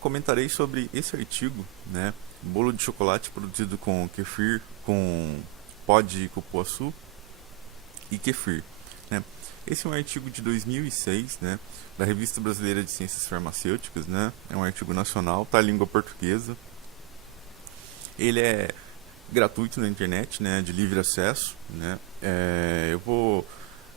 comentarei sobre esse artigo, né? Bolo de chocolate produzido com kefir, com pó de cupuaçu e kefir, né? Esse é um artigo de 2006, né? Da Revista Brasileira de Ciências Farmacêuticas, né? É um artigo nacional, tá em língua portuguesa. Ele é gratuito na internet, né? De livre acesso, né? Eu vou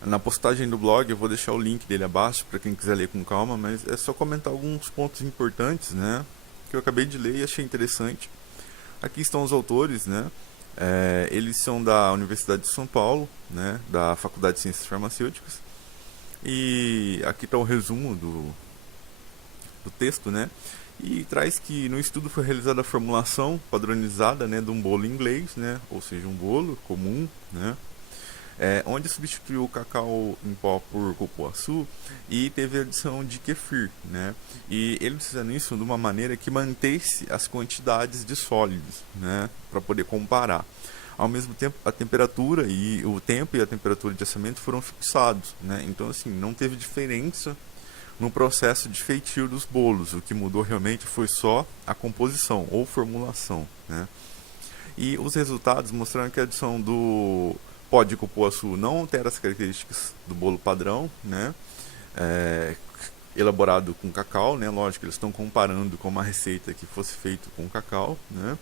na postagem do blog eu vou deixar o link dele abaixo para quem quiser ler com calma, mas é só comentar alguns pontos importantes, né? Que eu acabei de ler e achei interessante. Aqui estão os autores, né? Eles são da Universidade de São Paulo, né? Da Faculdade de Ciências Farmacêuticas. E aqui está o resumo do texto, né? E traz que no estudo foi realizada a formulação padronizada, né, de um bolo inglês, né? Ou seja, um bolo comum, né? Onde substituiu o cacau em pó por cupuaçu e teve a adição de kefir, né? E eles fizeram isso de uma maneira que mantesse as quantidades de sólidos, né? Para poder comparar. Ao mesmo tempo, a temperatura e o tempo e a temperatura de assamento foram fixados, né? Então, assim, não teve diferença no processo de feitio dos bolos. O que mudou realmente foi só a composição ou formulação, né? E os resultados mostraram que a adição do pó de cupuaçu não altera as características do bolo padrão, né? É, elaborado com cacau, né? Lógico, eles estão comparando com uma receita que fosse feita com cacau, né?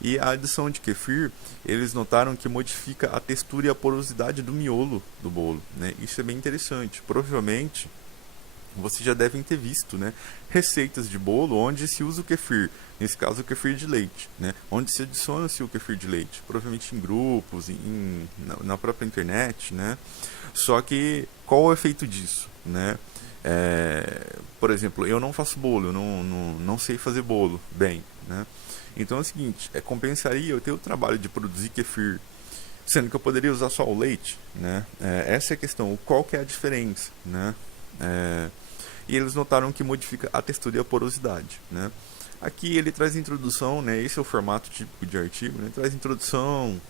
E a adição de kefir, eles notaram que modifica a textura e a porosidade do miolo do bolo, né? Isso é bem interessante. Provavelmente vocês já devem ter visto, né, receitas de bolo onde se usa o kefir, nesse caso o kefir de leite, né, onde se adiciona-se o kefir de leite, provavelmente em grupos, na própria internet, né. Só que qual o efeito disso, né? Por exemplo, eu não faço bolo, eu não sei fazer bolo bem, né. Então é o seguinte, compensaria eu ter o trabalho de produzir kefir, sendo que eu poderia usar só o leite, né? Essa é a questão, qual que é a diferença, né? E eles notaram que modifica a textura e a porosidade, né? Aqui ele traz introdução, né? Esse é o formato típico de artigo, né? Traz introdução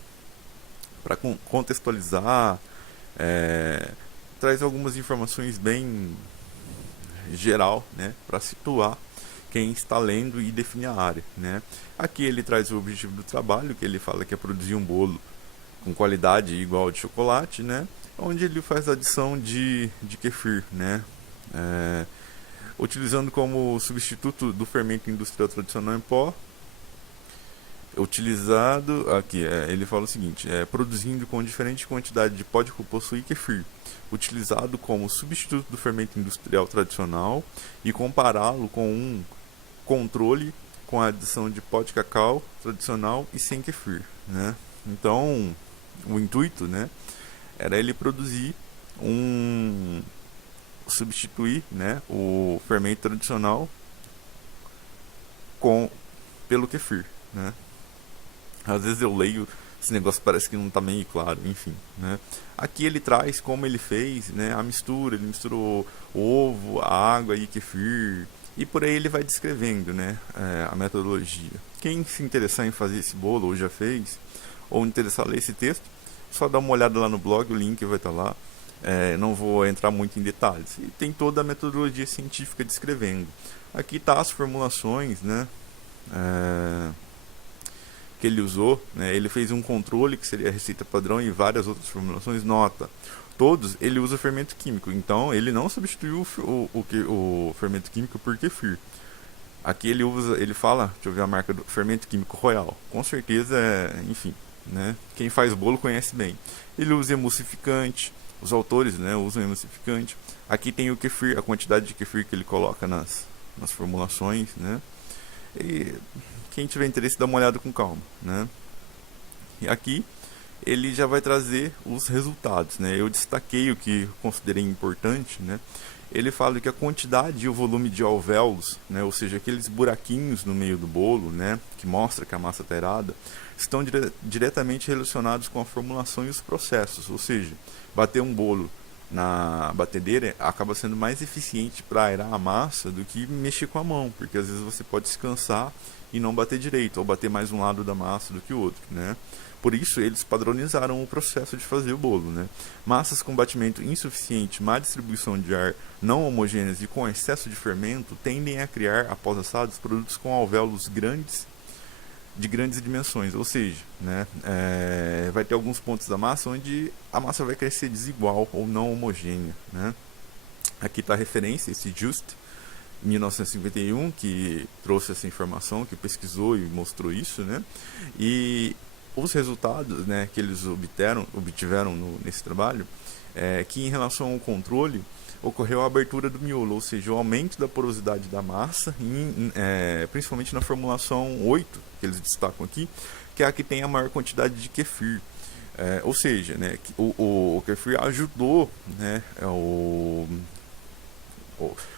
para contextualizar, traz algumas informações bem geral, né? Para situar quem está lendo e definir a área, né? Aqui ele traz o objetivo do trabalho, que ele fala que é produzir um bolo com qualidade igual de chocolate, né? Onde ele faz a adição de kefir, né? Utilizando como substituto do fermento industrial tradicional em pó, utilizado aqui, ele fala o seguinte, produzindo com diferente quantidade de pó de cupuaçu e kefir, utilizado como substituto do fermento industrial tradicional e compará-lo com um controle com a adição de pó de cacau tradicional e sem kefir, né? Então, o intuito, né, era ele produzir substituir, né, o fermento tradicional pelo kefir, né? Às vezes eu leio esse negócio, parece que não está meio claro, enfim, né? Aqui ele traz como ele fez, né, a mistura, ele misturou ovo, água e kefir, e por aí ele vai descrevendo, né, a metodologia. Quem se interessar em fazer esse bolo ou já fez, ou interessar em ler esse texto, só dá uma olhada lá no blog, o link vai estar lá. Não vou entrar muito em detalhes. E tem toda a metodologia científica descrevendo. Aqui está as formulações, né, que ele usou. Né, ele fez um controle, que seria a receita padrão, e várias outras formulações. Nota, todos ele usa fermento químico. Então ele não substituiu o fermento químico por kefir. Aqui ele fala, deixa eu ver a marca do fermento químico Royal. Com certeza, enfim, né, quem faz bolo conhece bem. Ele usa emulsificante. Os autores, né, usam emulsificante. Aqui tem o kefir, a quantidade de kefir que ele coloca nas formulações, né? E quem tiver interesse dá uma olhada com calma, né? E aqui ele já vai trazer os resultados, né? Eu destaquei o que considerei importante, né? Ele fala que a quantidade e o volume de alvéolos, né, ou seja, aqueles buraquinhos no meio do bolo, né, que mostra que a massa está errada, estão diretamente relacionados com a formulação e os processos. Ou seja, bater um bolo na batedeira acaba sendo mais eficiente para aerar a massa do que mexer com a mão, porque às vezes você pode se cansar e não bater direito, ou bater mais um lado da massa do que o outro, né? Por isso eles padronizaram o processo de fazer o bolo, né? Massas com batimento insuficiente, má distribuição de ar, não homogêneas e com excesso de fermento tendem a criar, após assados, produtos com alvéolos grandes de grandes dimensões, ou seja, né, vai ter alguns pontos da massa onde a massa vai crescer desigual ou não homogênea, né? Aqui está a referência, esse Just, 1951, que trouxe essa informação, que pesquisou e mostrou isso, né? E os resultados, né, que eles obtiveram nesse trabalho, que em relação ao controle, ocorreu a abertura do miolo, ou seja, o aumento da porosidade da massa, principalmente na formulação 8, que eles destacam aqui, que é a que tem a maior quantidade de kefir. Ou seja, né, o kefir ajudou, né,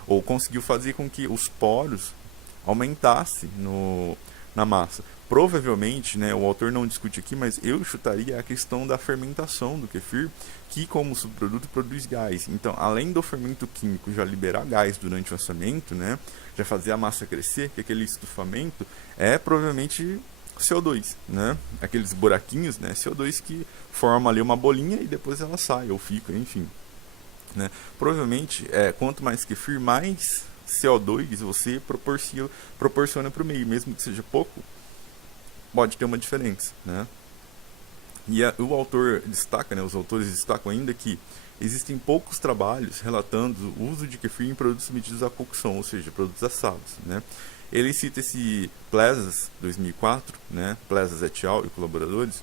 ou conseguiu fazer com que os poros aumentassem na massa. Provavelmente, né, o autor não discute aqui, mas eu chutaria a questão da fermentação do kefir, que como subproduto produz gás. Então, além do fermento químico já liberar gás durante o assamento, né, já fazer a massa crescer, que aquele estufamento é provavelmente CO2, né, aqueles buraquinhos, né, CO2 que forma ali uma bolinha e depois ela sai ou fica, enfim. Né. Provavelmente, quanto mais kefir, mais CO2 você proporciona para o meio, mesmo que seja pouco, pode ter uma diferença, né? E o autor destaca, né, os autores destacam ainda que existem poucos trabalhos relatando o uso de kefir em produtos submetidos à cocção, ou seja, produtos assados, né? Ele cita esse Plezas, 2004, né, Plezas et al. E colaboradores,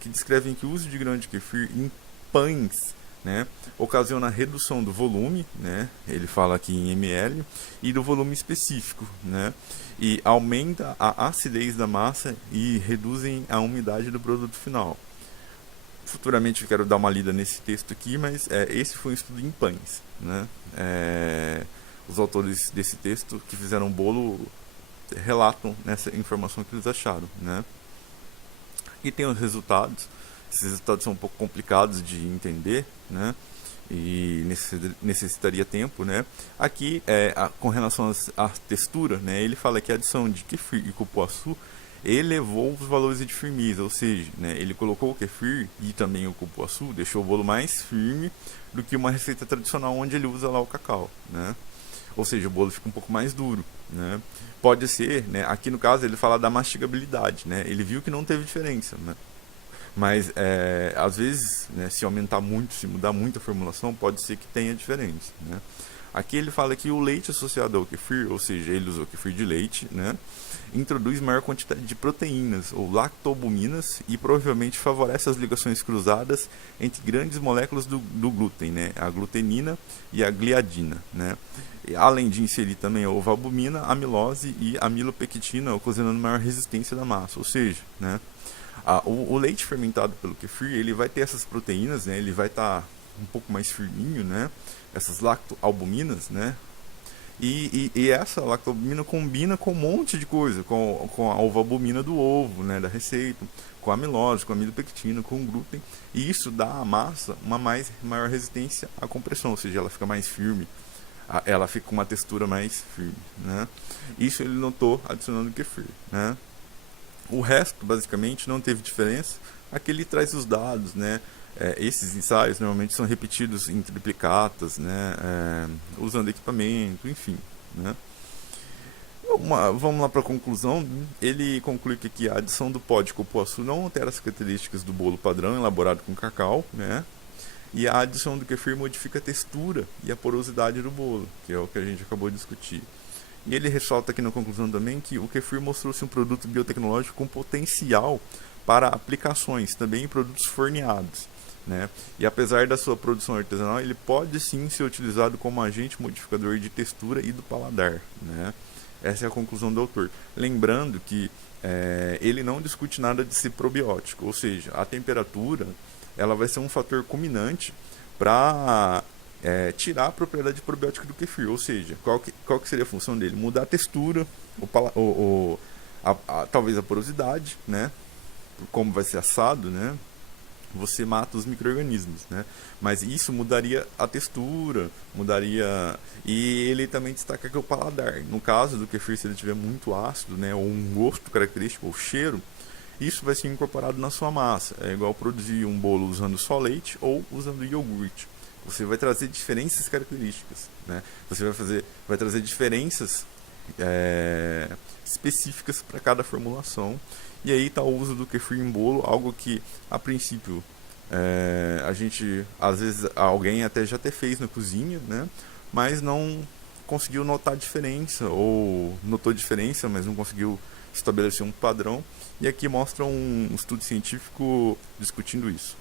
que descrevem que o uso de grão de kefir em pães, né, ocasiona a redução do volume, né, ele fala aqui em ml, e do volume específico, né, e aumenta a acidez da massa e reduzem a umidade do produto final. Futuramente eu quero dar uma lida nesse texto aqui, mas esse foi um estudo em pães, né. Os autores desse texto que fizeram o bolo relatam nessa informação que eles acharam, né. E tem os resultados. Esses resultados são um pouco complicados de entender, né? E necessitaria tempo, né? Aqui, com relação à textura, né? Ele fala que a adição de kefir e cupuaçu elevou os valores de firmeza, ou seja, né, ele colocou o kefir e também o cupuaçu, deixou o bolo mais firme do que uma receita tradicional onde ele usa lá o cacau, né? Ou seja, o bolo fica um pouco mais duro, né? Pode ser, né? Aqui no caso ele fala da mastigabilidade, né? Ele viu que não teve diferença, né? Mas, às vezes, né, se aumentar muito, se mudar muito a formulação, pode ser que tenha diferença, né? Aqui ele fala que o leite associado ao kefir, ou seja, ele usou kefir de leite, né, introduz maior quantidade de proteínas, ou lactoalbuminas, e provavelmente favorece as ligações cruzadas entre grandes moléculas do glúten, né, a glutenina e a gliadina, né? E, além de inserir também a ovalbumina, amilose e amilopectina, ocasionando maior resistência da massa, ou seja, né, o leite fermentado pelo kefir, ele vai ter essas proteínas, né? Ele vai estar um pouco mais firminho, né? Essas lactoalbuminas, né? E essa lactoalbumina combina com um monte de coisa, com a ovalbumina do ovo, né? Da receita, com a amilose, com a amilopectina, com o glúten. E isso dá à massa uma maior resistência à compressão, ou seja, ela fica mais firme. Ela fica com uma textura mais firme, né? Isso ele notou adicionando kefir, né? O resto, basicamente, não teve diferença. Aqui ele traz os dados, né? Esses ensaios normalmente são repetidos em triplicatas, né? Usando equipamento, enfim, né? Vamos lá para a conclusão. Ele conclui que aqui a adição do pó de cupuaçu não altera as características do bolo padrão elaborado com cacau, né? E a adição do kefir modifica a textura e a porosidade do bolo, que é o que a gente acabou de discutir. E ele ressalta aqui na conclusão também que o kefir mostrou-se um produto biotecnológico com potencial para aplicações, também em produtos forneados, né? E apesar da sua produção artesanal, ele pode sim ser utilizado como agente modificador de textura e do paladar, né? Essa é a conclusão do autor. Lembrando que ele não discute nada de ser probiótico, ou seja, a temperatura ela vai ser um fator culminante para tirar a propriedade probiótica do kefir, ou seja, qual que seria a função dele? Mudar a textura, talvez a porosidade, né? Como vai ser assado, né? você mata os micro-organismos, né? Mas isso mudaria a textura, mudaria... E ele também destaca que o paladar. No caso do kefir, se ele tiver muito ácido, né, ou um gosto característico, ou cheiro, isso vai ser incorporado na sua massa. É igual produzir um bolo usando só leite ou usando iogurte. Você vai trazer diferenças características, né? Você vai trazer diferenças específicas para cada formulação. E aí está o uso do kefir em bolo, algo que a princípio a gente, às vezes, alguém até já até fez na cozinha, né? Mas não conseguiu notar diferença, ou notou diferença, mas não conseguiu estabelecer um padrão. E aqui mostra um estudo científico discutindo isso.